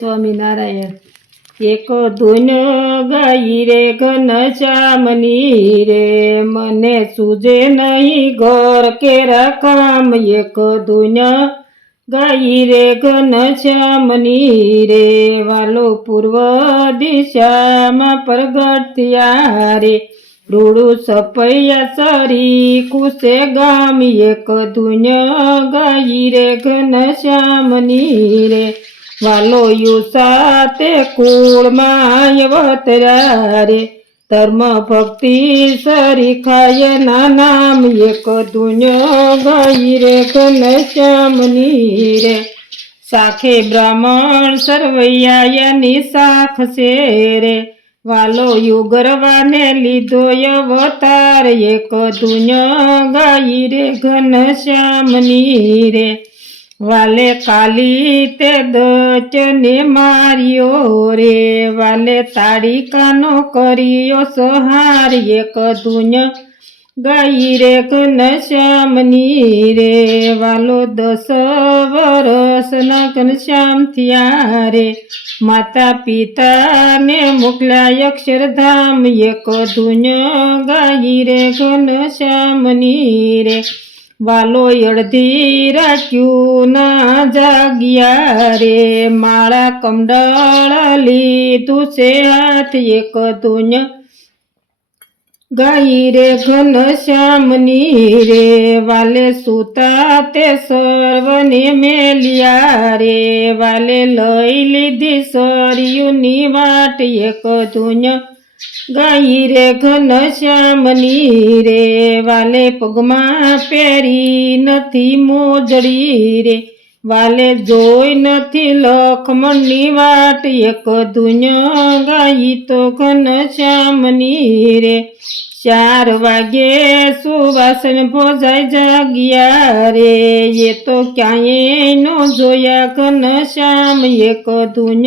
સ્વામિનારાયણ। એક ધૂન ગાઈ રે ઘનશ્યામની રે, મને સૂજે નહીં ઘર કેરા કામ। એક ધૂન ગાઈ રે ઘનશ્યામની રે, વાલો પૂર્વ દિશામાં પ્રગટ થયા રે, રૂડું સપૈયા સરી કુશે ગામ। એક ધૂન ગાઈ રે ઘનશ્યામની રે, વાલો યુસા તે કુળમાં અવતર્યા રે, ધર્મ ભક્તિ સરીખાય ના નામ। એક ધૂન ગાઈ રે ઘનશ્યામની રે, સાખે બ્રાહ્મણ સરવૈયાની સાખ છે રે, વાલો યુગરવાને લીધો અવતાર। એક ધૂન ગાઈ રે ઘનશ્યામની રે, વાલે કાલી તે દચને માર્યો રે, વાલે તાડિકાનો કર્યો સહાર। એક ધૂન ગાઈ રે ઘનશ્યામની રે, વાલો 10 વર્ષના ઘનશ્યામ થયા રે, માતા પિતાને મોકલ્યા અક્ષરધામ। એક ધૂન ગાઈ રે ઘનશ્યામની રે, વાલો અડધી રાખ્યું ના જાગ્યા રે, માળા કમંડળ લીધું છે હાથ। એક ધૂન ગાઈ રે ઘનશ્યામની રે, વાલે સૂતા તે સર્વને મેલ્યા રે, વાલે લઈ લીધી સરયુની વાટ। એક ધૂન ગાઈ રે ઘનશ્યામની રે, વાલે પગમાં પહેરી નથી મોજડી રે, વાલે જોઈ નથી લખમણની વાટ। એક ધૂન ગાઈ તો ઘનશ્યામની રે, 4 વાગે સુવાસન ભોજાઈ જાગ્યા રે, એ તો ક્યાંય ન જોયા ઘનશ્યામ। એક ધૂન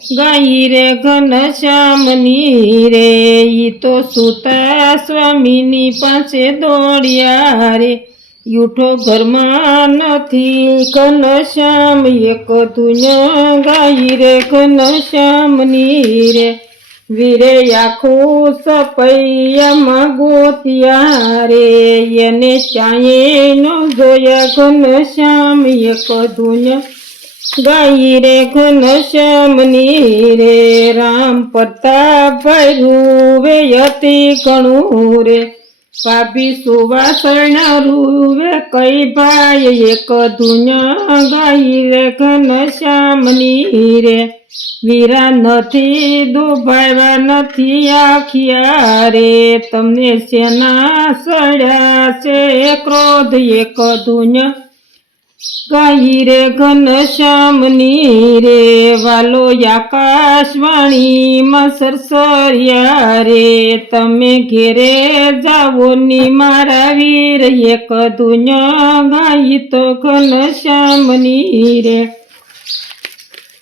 ગાઈ રે ઘનશ્યામની રે, ઈ તો સૂતા સ્વામીની પાસે દોડ્યા રે, યુઠો ઘરમાં નથી ઘનશ્યામ। એક ધૂન ગાઈ રે ઘનશ્યામની રે, વીરે આખું સપૈયામાં ગોત્યા રે, એને ક્યાંય ન જોયા ઘનશ્યામ। એક ધૂન ગાઈ રે ઘનશ્યામની રે, રામ પ્રતાપભાઈ રૂવે અતિ ઘણું રે, ભાભી સુવાસણા રૂવે કઈ ભાઈ। એક ધૂન ગાઈ રે ઘનશ્યામની રે, વીરા નથી દુભાવ્યા નથી આખ્યા રે, તમને શેના સડ્યા છે ક્રોધ। એક ધૂન ગાઈ રે ઘનશ્યામની રે, વાલો આકાશવાણીમાં સરસર્યા રે, તમે ઘેરે જાવો ની મારા વીર। એક ધૂન ગાઈ તો ઘનશ્યામની રે,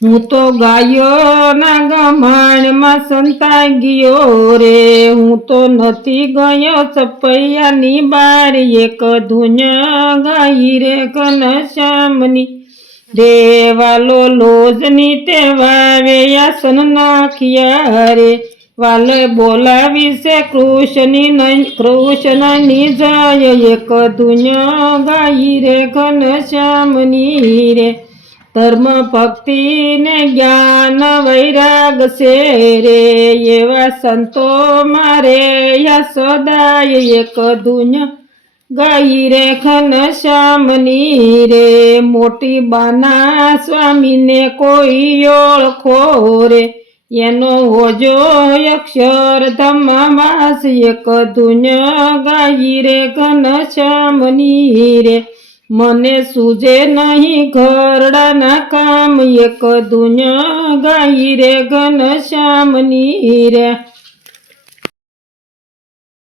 હું તો ગાયો ના ગમાણમાં સંતાઈ ગયો રે, હું તો નથી ગયો સપૈયાની બાર। એક ધૂન ગાઈ રે ઘનશ્યામની રે, વાલો લોજની તે વાવે આસન નાખ્યા રે, વાલે બોલાવી છે કૃષ્ણની જય। એક ધૂન ગાઈ રે ઘનશ્યામની રે, ધર્મ ભક્તિ ને જ્ઞાન વૈરાગ છે રે, એવા સંતો મારે સદાય। એક ધૂન ગાઈ રે ઘનશ્યામની રે, મોટી બાના સ્વામીને કોઈ ઓળખો રે, એનો હોજો અક્ષરધામમાં વાસ। એક ધૂન ગાઈ રે ઘનશ્યામની રે, મને સૂજે નહીં ઘરડાના કામ। એક ધૂન ગાઈ રે ઘનશ્યામની રે।